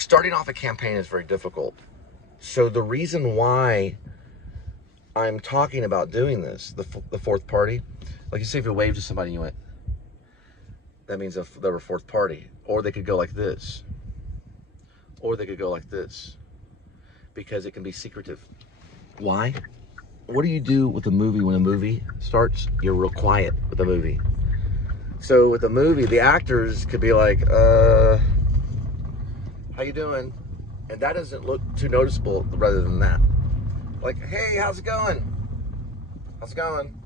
starting off a campaign is very difficult. So the reason why I'm talking about doing this, the fourth party, like you say, if you wave to somebody and you went, that means they're a fourth party. Or they could go like this. Or they could go like this. Because it can be secretive. Why? What do you do with a movie when a movie starts? You're real quiet with a movie. So with a movie, the actors could be like, how you doing? And that doesn't look too noticeable rather than that. Like, hey, how's it going? How's it going?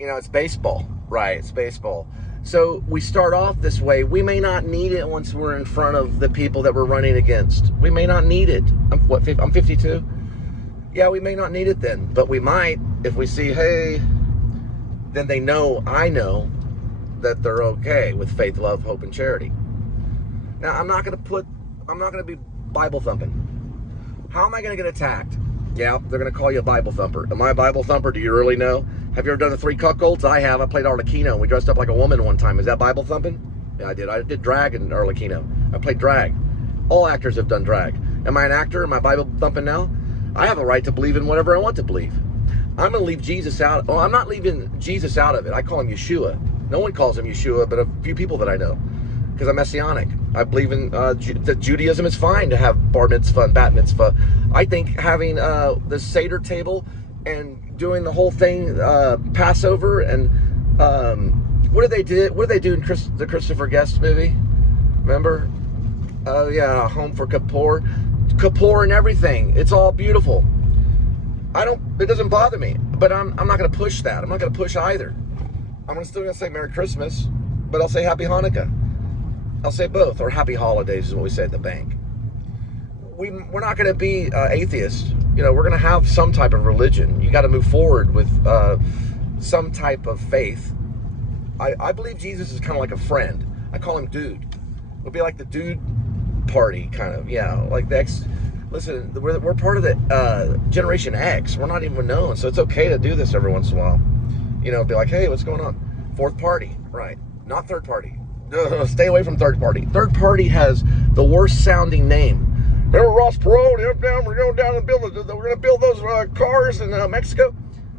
You know, it's baseball, right? It's baseball. So we start off this way. We may not need it once we're in front of the people that we're running against. We may not need it. I'm 52. Yeah, we may not need it then, but we might if we see, hey, then they know, I know that they're okay with faith, love, hope, and charity. Now, I'm not going to be Bible thumping. How am I going to get attacked? Yeah, they're going to call you a Bible thumper. Am I a Bible thumper? Do you really know? Have you ever done the 3 cuckolds? I have. I played Arlecchino, and we dressed up like a woman one time. Is that Bible thumping? Yeah, I did. I did drag in Arlecchino. I played drag. All actors have done drag. Am I an actor? Am I Bible thumping now? I have a right to believe in whatever I want to believe. I'm going to leave Jesus out. Oh, I'm not leaving Jesus out of it. I call him Yeshua. No one calls him Yeshua, but a few people that I know, because I'm Messianic. I believe in that Judaism is fine to have bar mitzvah and bat mitzvah. I think having the Seder table and doing the whole thing, Passover, and what did they do in the Christopher Guest movie? Remember? Oh yeah, Home for Kippur and everything. It's all beautiful. It doesn't bother me, but I'm not going to push that. I'm not going to push either. I'm still going to say Merry Christmas, but I'll say Happy Hanukkah. I'll say both, or Happy Holidays is what we say at the bank. We're not going to be atheists. You know, we're going to have some type of religion. You got to move forward with some type of faith. I believe Jesus is kind of like a friend. I call him dude. It'll be like the dude party, kind of. Yeah, like the X. Listen, we're part of the Generation X. We're not even known, so it's okay to do this every once in a while. You know, be like, hey, what's going on? Fourth party, right? Not third party. Stay away from third party. Third party has the worst sounding name. Remember Ross Perot? We're going down and we're going to build those cars in Mexico.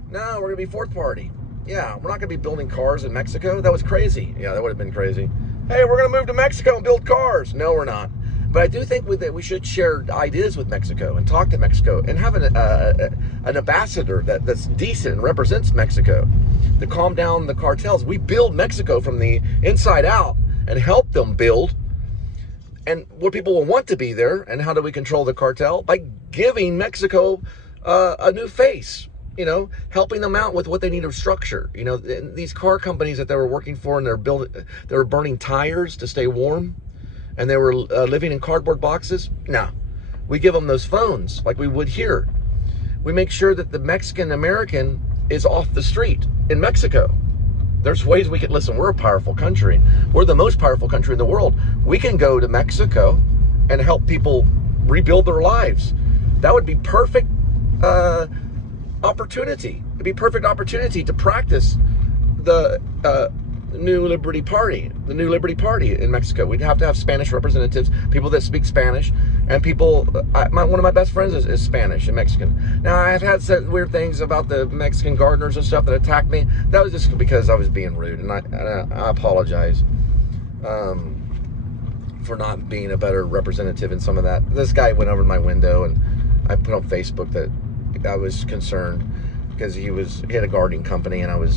No, we're going to be fourth party. Yeah, we're not going to be building cars in Mexico. That was crazy. Yeah, that would have been crazy. Hey, we're going to move to Mexico and build cars. No, we're not. But I do think that we should share ideas with Mexico and talk to Mexico and have an ambassador that's decent and represents Mexico to calm down the cartels. We build Mexico from the inside out and help them build. And what people will want to be there, and how do we control the cartel? By giving Mexico a new face, you know, helping them out with what they need of structure. You know, these car companies that they were working for, and they were burning tires to stay warm, and they were living in cardboard boxes. No, we give them those phones like we would here. We make sure that the Mexican American is off the street in Mexico. There's ways we can, listen, we're a powerful country. We're the most powerful country in the world. We can go to Mexico and help people rebuild their lives. That would be perfect opportunity. It'd be perfect opportunity to practice the New Liberty Party in Mexico. We'd have to have Spanish representatives, people that speak Spanish, and people, one of my best friends is Spanish and Mexican. Now, I've had some weird things about the Mexican gardeners and stuff that attacked me. That was just because I was being rude, and I apologize for not being a better representative in some of that. This guy went over my window, and I put on Facebook that I was concerned because he had a gardening company, and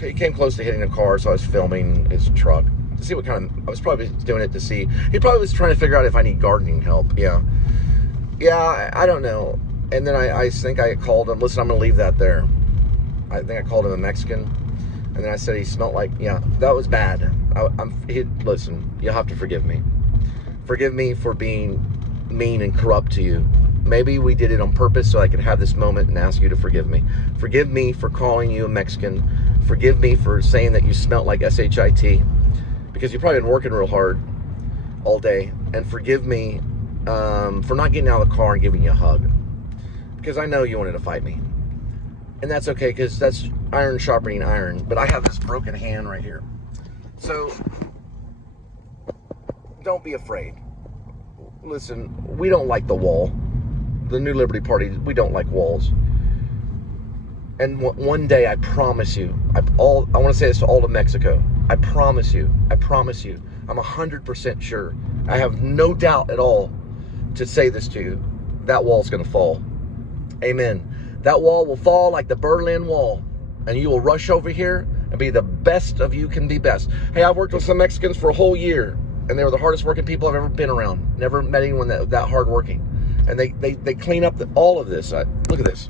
he came close to hitting a car, so I was filming his truck to see what kind of, I was probably doing it to see, he probably was trying to figure out if I need gardening help. Yeah, I don't know. And then I think I called him, listen, I'm going to leave that there. I think I called him a Mexican, and then I said he smelled like, yeah, that was bad. Listen, you'll have to forgive me. Forgive me for being mean and corrupt to you. Maybe we did it on purpose so I could have this moment and ask you to forgive me. Forgive me for calling you a Mexican. Forgive me for saying that you smelled like SHIT, because you've probably been working real hard all day. And forgive me for not getting out of the car and giving you a hug, because I know you wanted to fight me. And that's okay, because that's iron sharpening iron. But I have this broken hand right here. So don't be afraid. Listen, we don't like the wall. The New Liberty Party, we don't like walls. And one day, I promise you, I want to say this to all of Mexico. I promise you, I'm 100% sure. I have no doubt at all to say this to you. That wall's going to fall. Amen. That wall will fall like the Berlin Wall, and you will rush over here and be the best of you can be best. Hey, I've worked with some Mexicans for a whole year, and they were the hardest working people I've ever been around. Never met anyone that hard working. And they clean up all of this. Look at this.